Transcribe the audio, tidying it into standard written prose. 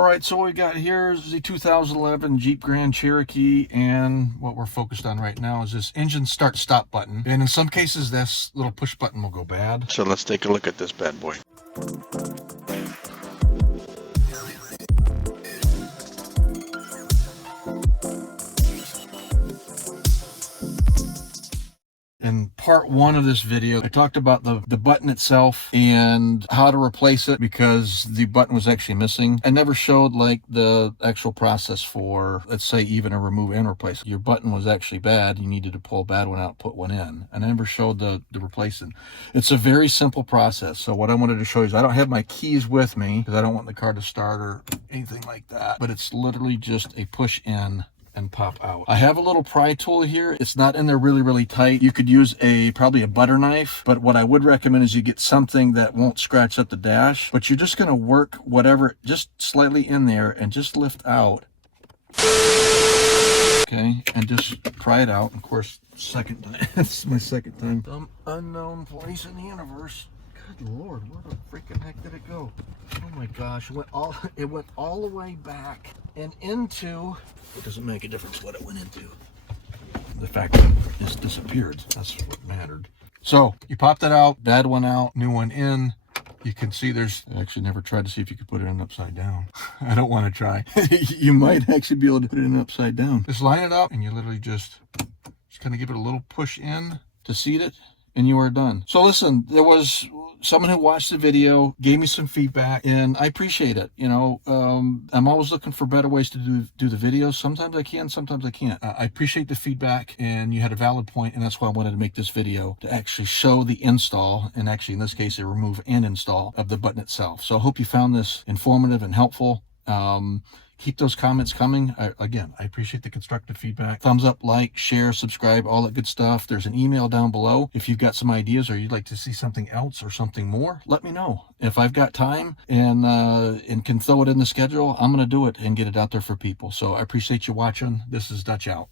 All right, so what we got here is the 2011 Jeep Grand Cherokee, and what we're focused on right now is this engine start stop button. And in some cases, this little push button will go bad. So let's take a look at this bad boy. In part one of this video, I talked about the button itself and how to replace it because the button was actually missing. I never showed like the actual process for, let's say, even a remove and replace. Your button was actually bad. You needed to pull a bad one out, put one in. And I never showed the replacing. It's a very simple process. So what I wanted to show you is I don't have my keys with me because I don't want the car to start or anything like that. But it's literally just a push in and pop out. I have a little pry tool here. It's not in there really tight. You could use probably a butter knife, but what I would recommend is you get something that won't scratch up the dash, but you're just going to work whatever just slightly in there and just lift out. Okay, and just pry it out. Of course, second time. It's my second time. Some unknown place in the universe. Good Lord, where the freaking heck did it go? Oh my gosh, it went all the way back and into, it doesn't make a difference what it went into. The fact that it's disappeared, that's what mattered. So you pop that out, bad one out, new one in. You can see I actually never tried to see if you could put it in upside down. I don't want to try. You might actually be able to put it in upside down. Just line it up and you literally just kind of give it a little push in to seat it, and you are done. So listen, there was someone who watched the video, gave me some feedback, and I appreciate it. You know, I'm always looking for better ways to do the videos. Sometimes I can, sometimes I can't. I appreciate the feedback, and you had a valid point, and that's why I wanted to make this video to actually show the install, and actually in this case, a remove and install of the button itself. So I hope you found this informative and helpful. Keep those comments coming. Again, I appreciate the constructive feedback. Thumbs up, like, share, subscribe, all that good stuff. There's an email down below. If you've got some ideas or you'd like to see something else or something more, let me know. If I've got time and can throw it in the schedule, I'm going to do it and get it out there for people. So I appreciate you watching. This is Dutch out.